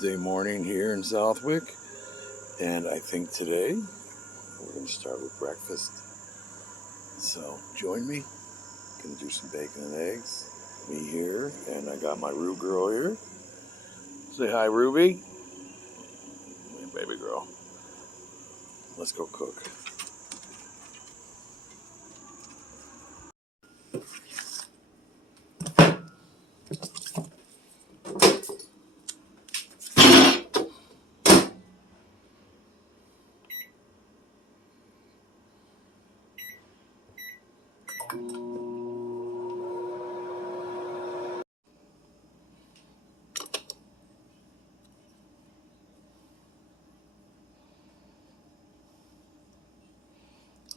Tuesday morning here in Southwick, and I think today we're going to start with breakfast. So join me. Gonna do some bacon and eggs. Me here, and I got my Rue girl here. Say hi, Ruby. Hey, baby girl. Let's go cook.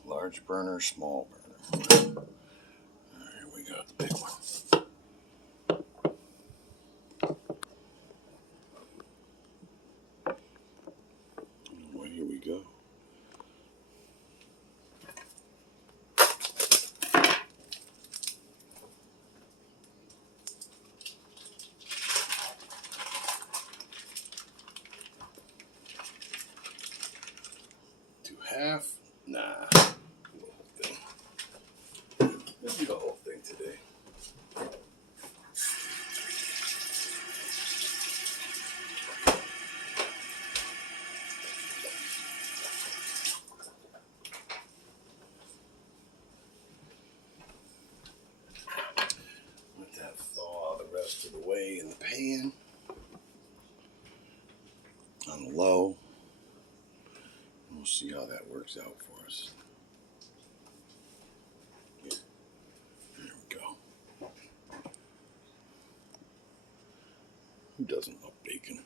Large burner, small burner. Here we got the big one. Well, here we go. Do half? Nah. The whole thing. Let's do the whole thing today. Let that thaw the rest of the way in the pan. On low. We'll see how that works out for us. Yeah. There we go. Who doesn't love bacon?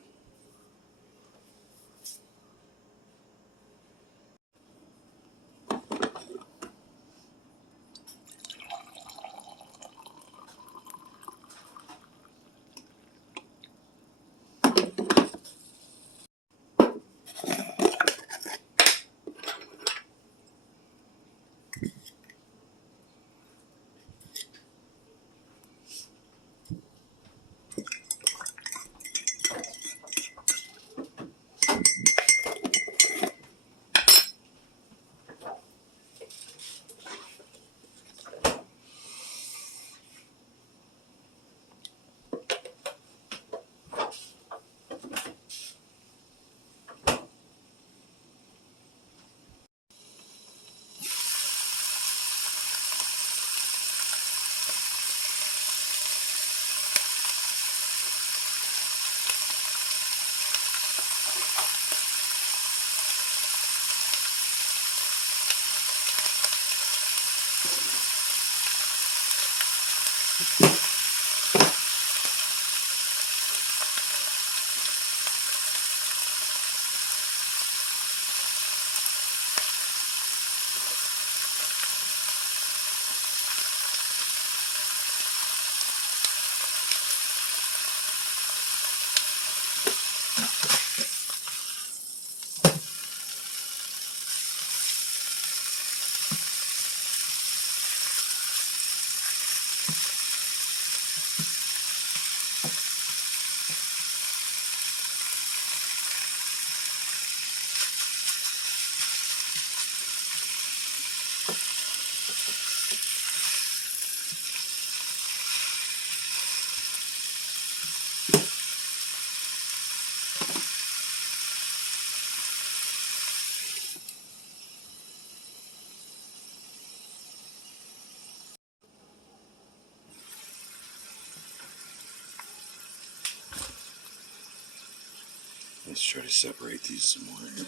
Let's try to separate these some more here.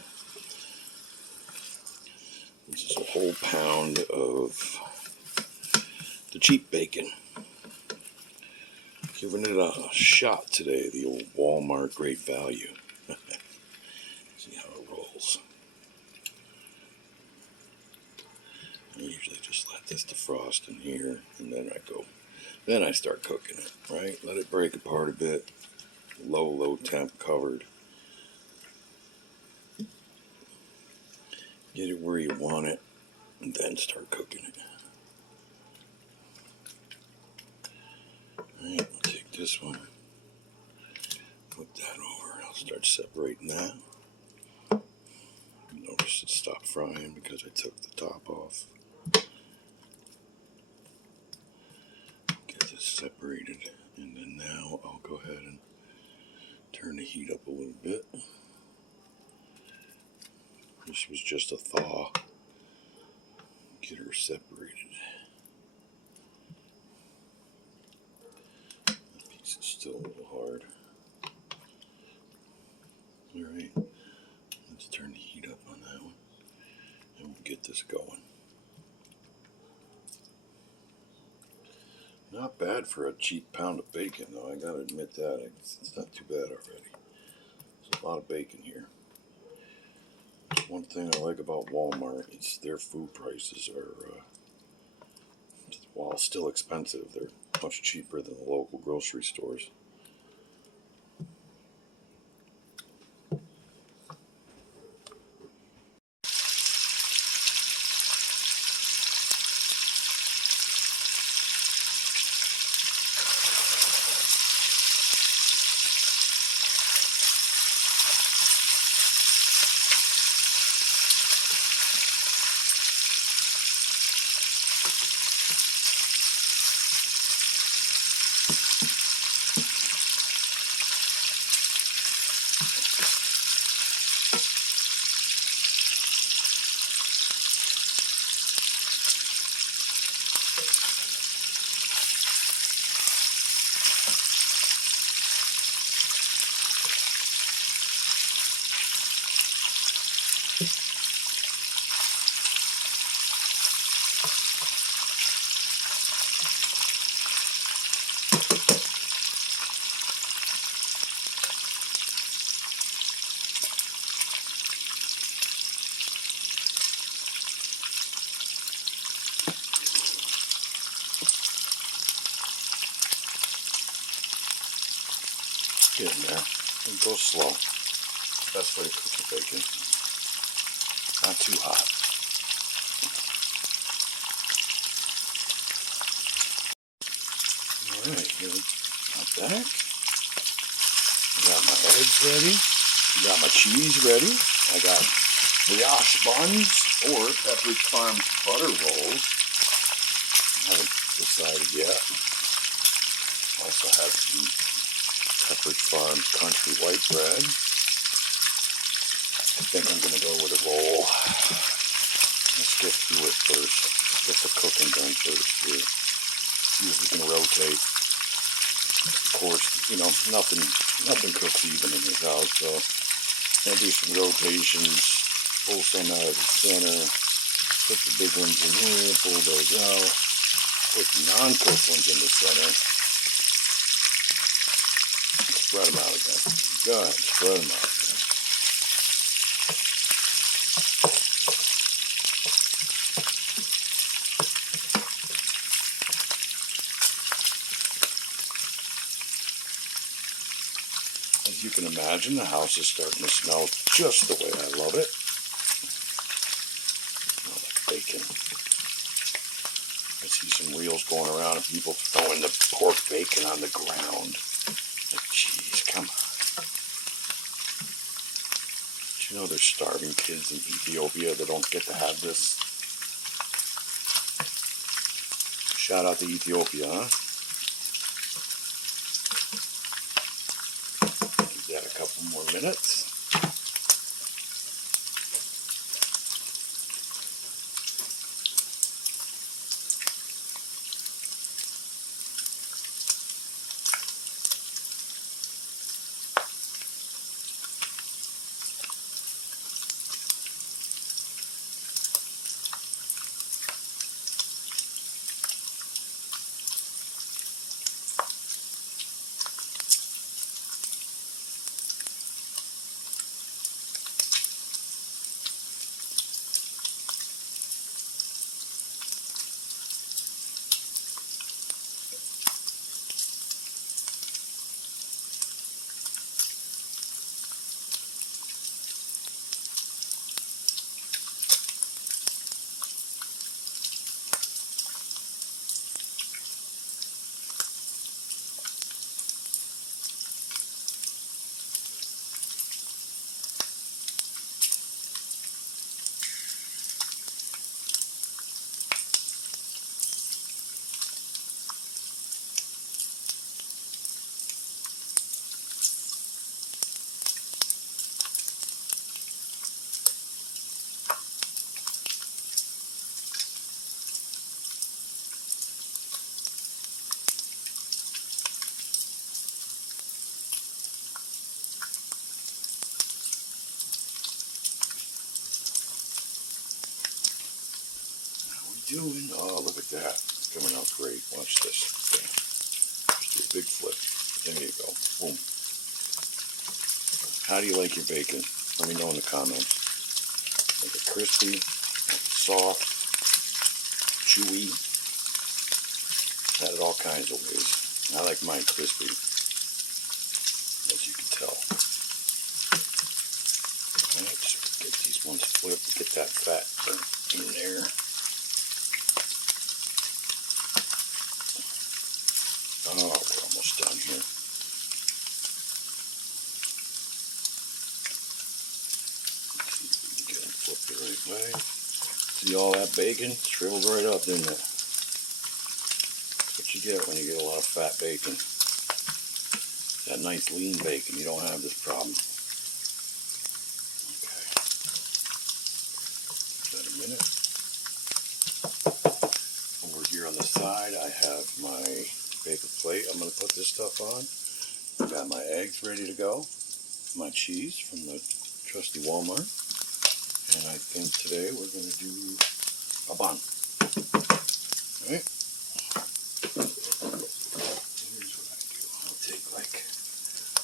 This is a whole pound of the cheap bacon. Giving it a shot today, the old Walmart Great Value. See how it rolls. I usually just let this defrost in here, and then I start cooking it, right? Let it break apart a bit. Low temp covered. Get it where you want it, and then start cooking it. Alright, we'll take this one, put that over, I'll Start separating that. Notice it stopped frying because I took the top off. Get this separated, and then now I'll go ahead and turn the heat up a little bit. This was just a thaw. Get her separated. That piece is still a little hard. Alright, let's turn the heat up on that one, and we'll get this going. Not bad for a cheap pound of bacon, though. I gotta admit that. It's not too bad already. There's a lot of bacon here. One thing I like about Walmart is their food prices are, while still expensive, they're much cheaper than the local grocery stores. Get in there and go slow. Best way to cook the bacon. Not too hot. Alright, here we got that. I got my eggs ready. I got my cheese ready. I got brioche buns or Pepperidge Farm butter rolls. I haven't decided yet. Also have the Pepperidge Farm country white bread. I think I'm going to go with a roll. Let's get through it first. Get the cooking done first here. See if we can rotate. Of course, you know, nothing cooks even in this house, so I'm going to do some rotations. Pull some out of the center. Put the big ones in here. Pull those out. Put the non-cooked ones in the center. Spread them out again. Good. Spread them out again. As you can imagine, the house is starting to smell just the way I love it. Oh, that bacon. I see some reels going around of people throwing the pork bacon on the ground. Like, jeez, come on. Do you know there's starving kids in Ethiopia that don't get to have this? Shout out to Ethiopia, huh? Give that a couple more minutes. doing? Oh, look at that. It's coming out great. Watch this. Okay. Just do a big flip. There you go. Boom. How do you like your bacon? Let me know in the comments. Make it crispy, soft, chewy. Had it all kinds of ways. I like mine crispy, as you can tell. Alright, so get these ones flipped, get that fat in there. Oh, we're almost done here. Let's see if we can get them flipped the right way. See all that bacon? Shriveled right up, didn't it? That's what you get when you get a lot of fat bacon. That nice lean bacon, you don't have this problem. Okay. Give that a minute. Over here on the side, I have my paper plate. I'm going to put this stuff on. I got my eggs ready to go. My cheese from the trusty Walmart. And I think today we're going to do a bun. Alright. Here's what I do. I'll take like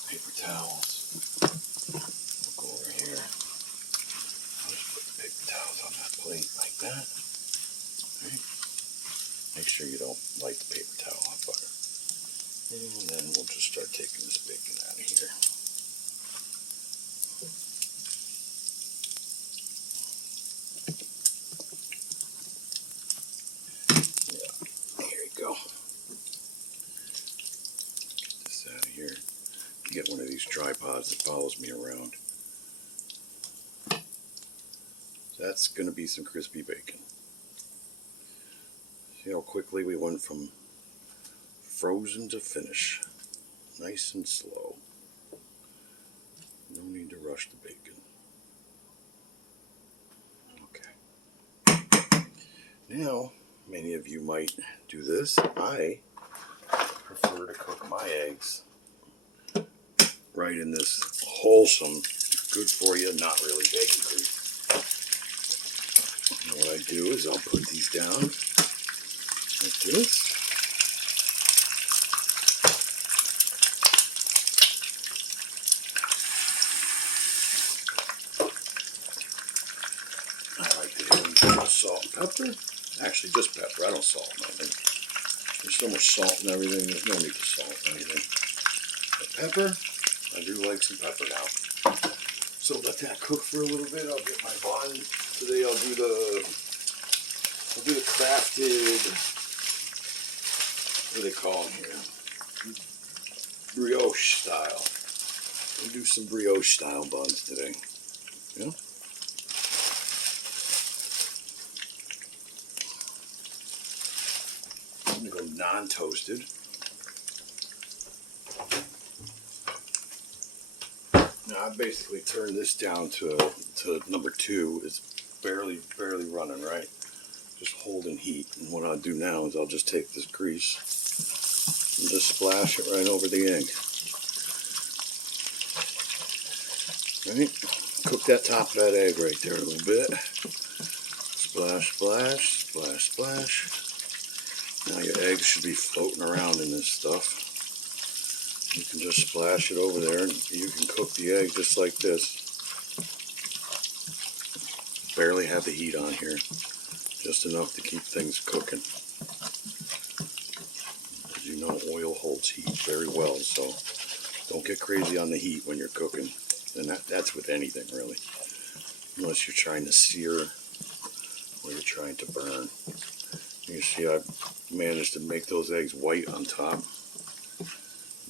paper towels. We'll go over here. I'll just put the paper towels on that plate like that. Alright. Make sure you don't light the paper towel on butter. And then we'll just start taking this bacon out of here. Yeah, here you go. Get this out of here. Get one of these tripods that follows me around. That's going to be some crispy bacon. See how quickly we went from frozen to finish. Nice and slow. No need to rush the bacon. Okay. Now, many of you might do this. I prefer to cook my eggs right in this wholesome, good for you, not really bacon grease. And what I do is I'll put these down like this. I like to hit them with salt and pepper. Actually, just pepper. I don't salt anything. There's so much salt and everything. There's no need to salt anything. But pepper, I do like some pepper now. So let that cook for a little bit. I'll get my bun. Today I'll do the crafted, what do they call them here? Brioche style. We'll do some brioche style buns today. Yeah. I'm going to go non-toasted. Now I basically turned this down to number 2. It's barely running, right? Just holding heat. And what I'll do now is I'll just take this grease and just splash it right over the egg. Right? Cook that top of that egg right there a little bit. Splash, splash, splash, splash. Now your eggs should be floating around in this stuff. You can just splash it over there and you can cook the egg just like this. Barely have the heat on here. Just enough to keep things cooking. As you know, oil holds heat very well, so don't get crazy on the heat when you're cooking. And that's with anything, really. Unless you're trying to sear or you're trying to burn. You see, I've managed to make those eggs white on top.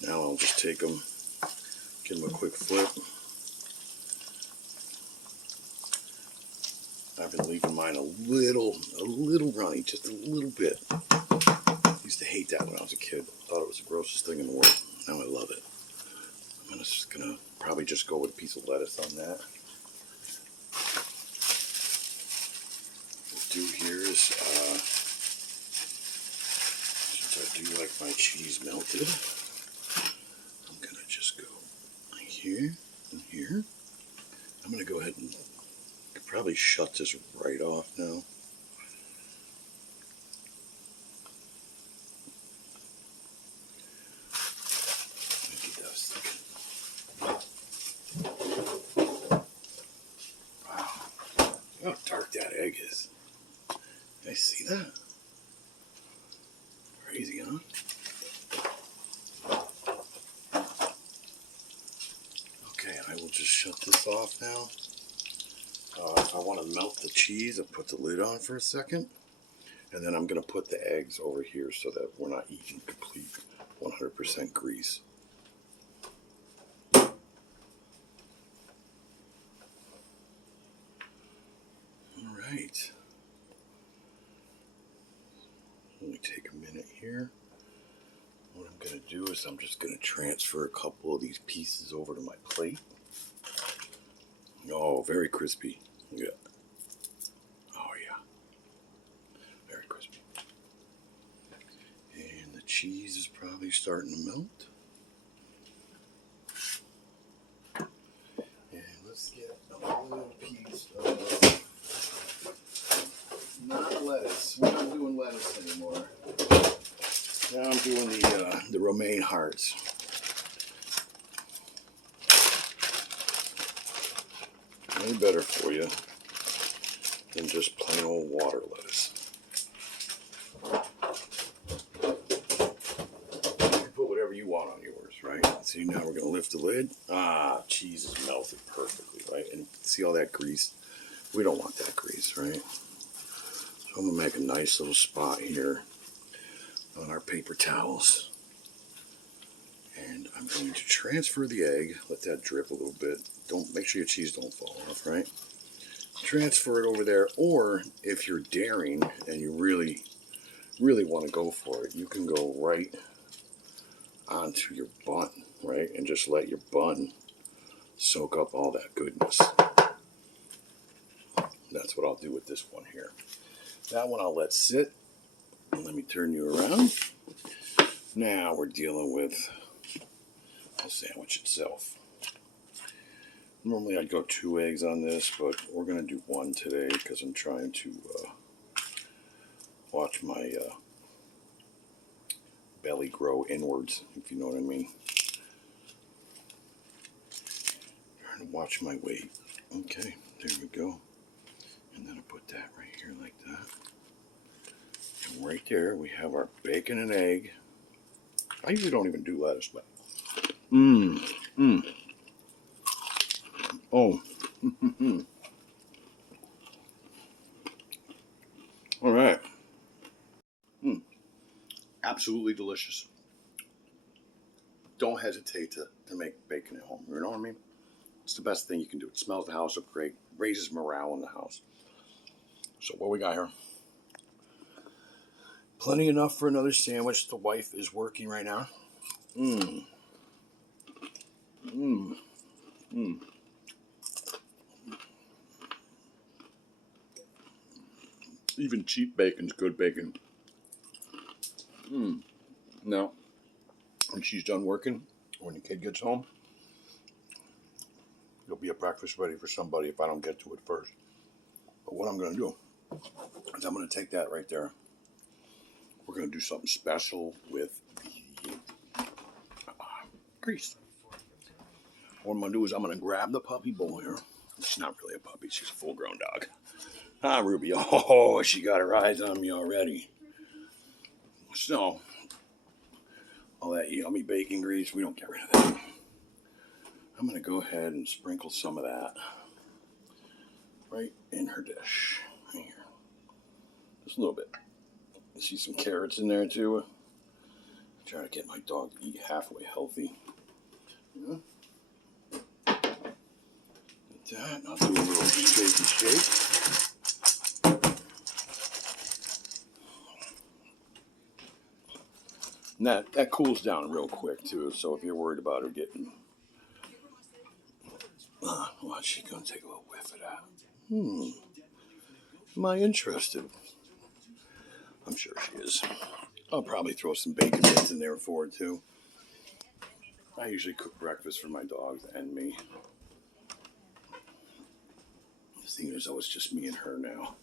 Now I'll just take them, give them a quick flip. I've been leaving mine a little runny, just a little bit. I used to hate that when I was a kid. Thought it was the grossest thing in the world. Now I love it. I'm just gonna probably just go with a piece of lettuce on that. What I'll do here is, since I do like my cheese melted, I'm gonna just go here and here. I'm gonna go ahead and probably shut this right off now. at that. Crazy, huh? Okay, I will just shut this off now. If I want to melt the cheese, I'll put the lid on for a second. And then I'm going to put the eggs over here so that we're not eating complete 100% grease. All right. Let me take a minute here. What I'm going to do is I'm just going to transfer a couple of these pieces over to my plate. Oh, very crispy. Yeah. Oh, yeah. Very crispy. And the cheese is probably starting to melt. And let's get a little piece of, not lettuce. We're not doing lettuce anymore. Now I'm doing the romaine hearts. Any better for you than just plain old water lettuce. You can put whatever you want on yours, right? See, now we're going to lift the lid. Ah, cheese is melted perfectly, right? And see all that grease? We don't want that grease, right? So I'm going to make a nice little spot here on our paper towels. And I'm going to transfer the egg, let that drip a little bit. Don't make sure your cheese don't fall off, right? Transfer it over there, or if you're daring and you really want to go for it, you can go right onto your bun, right? And just let your bun soak up all that goodness. That's what I'll do with this one here. That one I'll let sit. Let me turn you around. Now we're dealing with the sandwich itself. Normally I'd go 2 eggs on this, but we're going to do 1 today because I'm trying to watch my belly grow inwards, if you know what I mean. Trying to watch my weight. Okay, there we go. And then I put that right here like that. And right there we have our bacon and egg. I usually don't even do lettuce, but oh. All right. Absolutely delicious. Don't hesitate to make bacon at home. You know what I mean? It's the best thing you can do. It smells the house up great, raises morale in the house. So what we got here? Plenty enough for another sandwich. The wife is working right now. Even cheap bacon's good bacon. Now, when she's done working, when the kid gets home, it'll be a breakfast ready for somebody if I don't get to it first. But what I'm going to do is I'm going to take that right there. We're going to do something special with the grease. What I'm going to do is I'm going to grab the puppy bowl here. She's not really a puppy. She's a full-grown dog. Ah, Ruby. Oh, she got her eyes on me already. So, all that yummy bacon grease, we don't get rid of that. I'm going to go ahead and sprinkle some of that right in her dish. Right here. Just a little bit. You see some carrots in there too. Try to get my dog to eat halfway healthy. Yeah. Like that. I'll do a little shake. And that cools down real quick too. So if you're worried about her getting, well, she's gonna take a little whiff of that. Am I interested? I'm sure she is. I'll probably throw some bacon bits in there for her too. I usually cook breakfast for my dogs and me. Seeing as though it's just me and her now.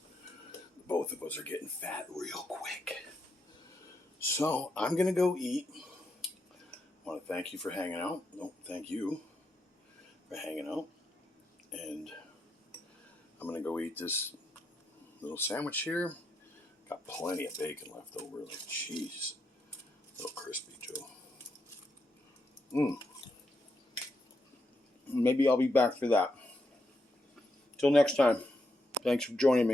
Both of us are getting fat real quick. So I'm gonna go eat. I want to thank you for hanging out. No, thank you for hanging out. And I'm gonna go eat this little sandwich here. Got plenty of bacon left over, like cheese. A little crispy, too. Maybe I'll be back for that. Till next time. Thanks for joining me.